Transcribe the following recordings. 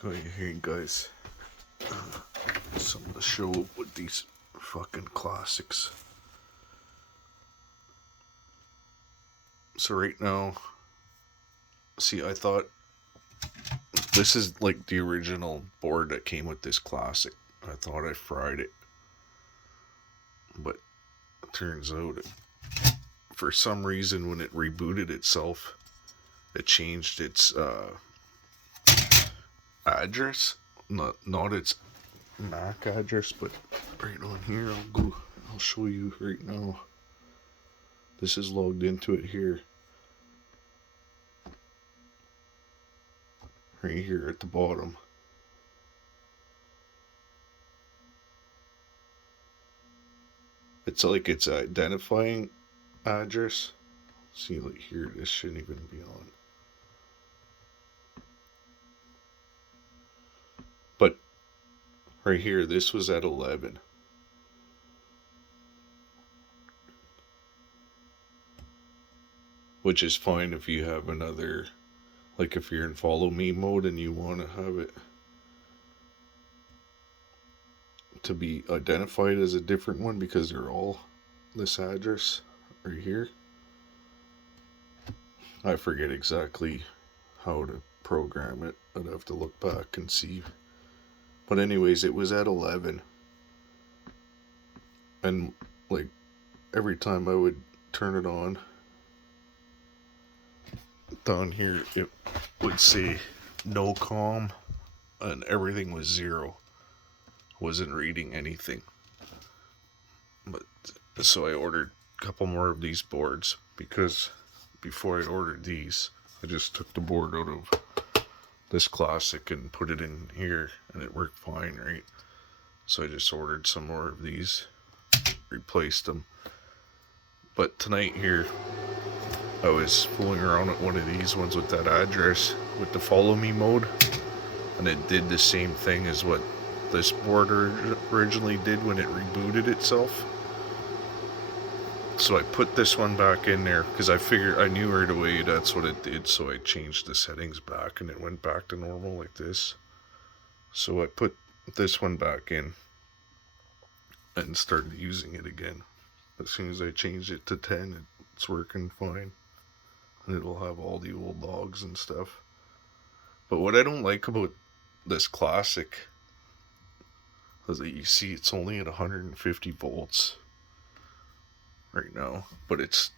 Hey guys, some of the show up with these fucking classics. So right now, see, I thought this is like the original board that came with this classic. I thought I fried it, but it turns out, for some reason, when it rebooted itself, it changed its address. Not its MAC address, but right on here, I'll show you right now. This is logged into it here. Right here at the bottom. It's like its identifying address. See, like here, this shouldn't even be on. But right here, this was at 11. Which is fine if you have another, like if you're in follow me mode and you want to have it to be identified as a different one because they're all this address right here. I forget exactly how to program it. I'd have to look back and see. But anyways, it was at 11. And like every time I would turn it on, down here it would say no comm and everything was 0. Wasn't reading anything. But so I ordered a couple more of these boards because before I ordered these, I just took the board out of this classic and put it in here and it worked fine, right? So I just ordered some more of these, replaced them. But tonight here, I was fooling around with one of these ones with that address with the follow me mode, and it did the same thing as what this board originally did when it rebooted itself. So I put this one back in there because I knew right away that's what it did, so I changed the settings back and it went back to normal like this. So I put this one back in and started using it again. As soon as I changed it to 10, it's working fine. And it'll have all the old logs and stuff. But what I don't like about this classic is that you see it's only at 150 volts right now, but it's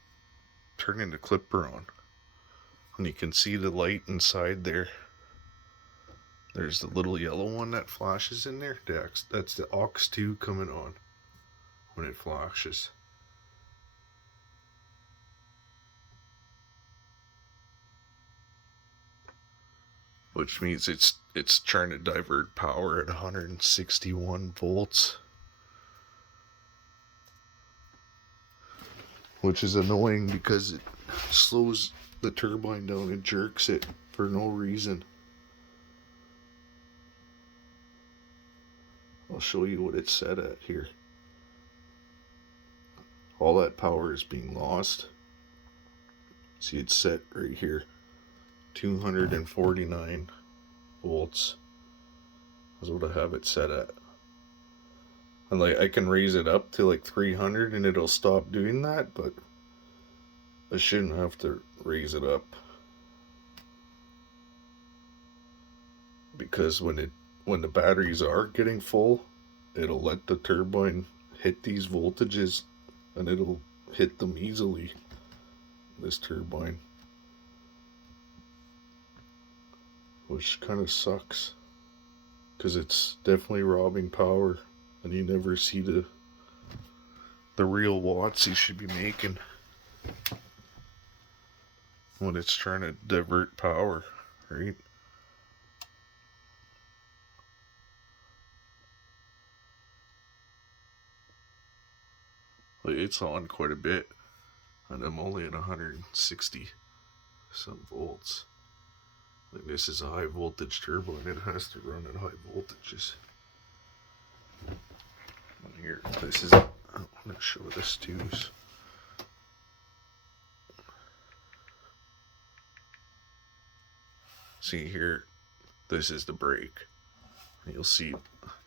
turning the clipper on. And you can see the light inside there. There's the little yellow one that flashes in there. That's the aux2 coming on when it flashes. Which means it's trying to divert power at 161 volts. Which is annoying because it slows the turbine down and jerks it for no reason. I'll show you what it's set at here. All that power is being lost. See, it's set right here. 249 volts is what I have it set at. And like I can raise it up to like 300 and it'll stop doing that, but I shouldn't have to raise it up. Because when the batteries are getting full, it'll let the turbine hit these voltages and it'll hit them easily. This turbine. Which kind of sucks. Because it's definitely robbing power. And you never see the real watts you should be making when it's trying to divert power, right? Like it's on quite a bit, and I'm only at 160 some volts. Like this is a high voltage turbine, it has to run at high voltages. And here, this is, I'm going to show this too. See here, this is the brake. You'll see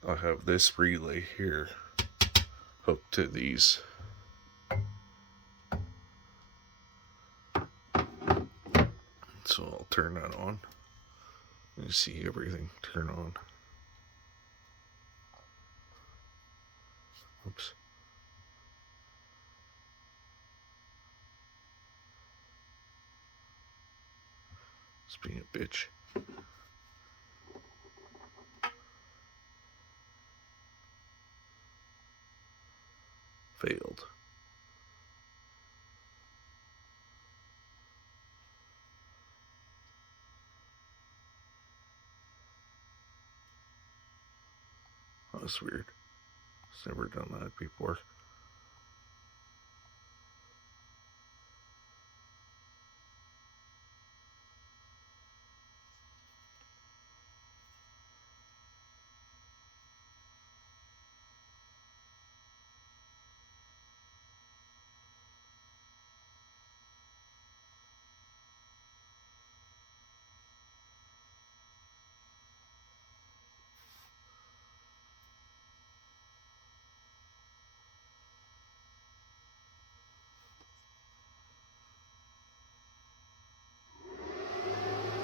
I have this relay here hooked to these. So I'll turn that on. You see everything turn on. Oops. It's being a bitch. Failed. That's weird. It's never done that before.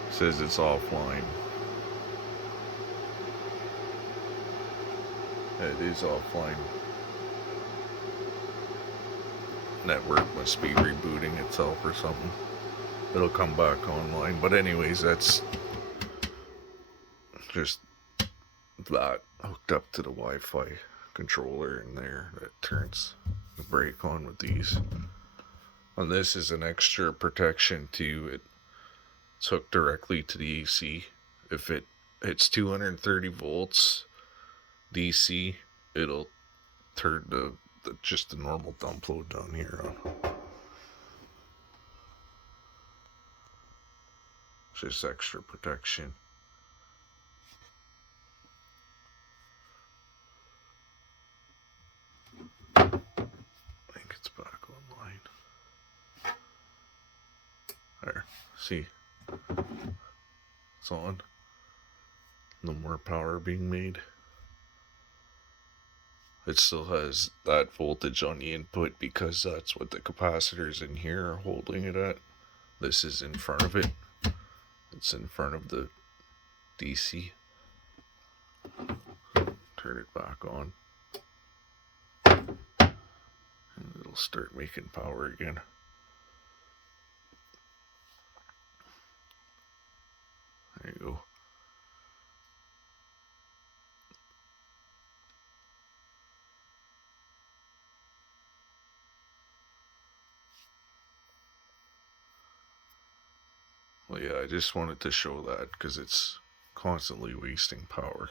It says it's offline. It is offline. Network must be rebooting itself or something. It'll come back online. But anyways, that's just that hooked up to the Wi-Fi controller in there that turns the brake on with these. And this is an extra protection too. It's hooked directly to the AC. If it hits 230 volts DC, it'll turn just the normal dump load down here on. Just extra protection. I think it's back online. There, see, it's on. No more power being made. It still has that voltage on the input because that's what the capacitors in here are holding it at. This is in front of it. It's in front of the DC. Turn it back on. And it'll start making power again. There you go. Well, yeah, I just wanted to show that because it's constantly wasting power.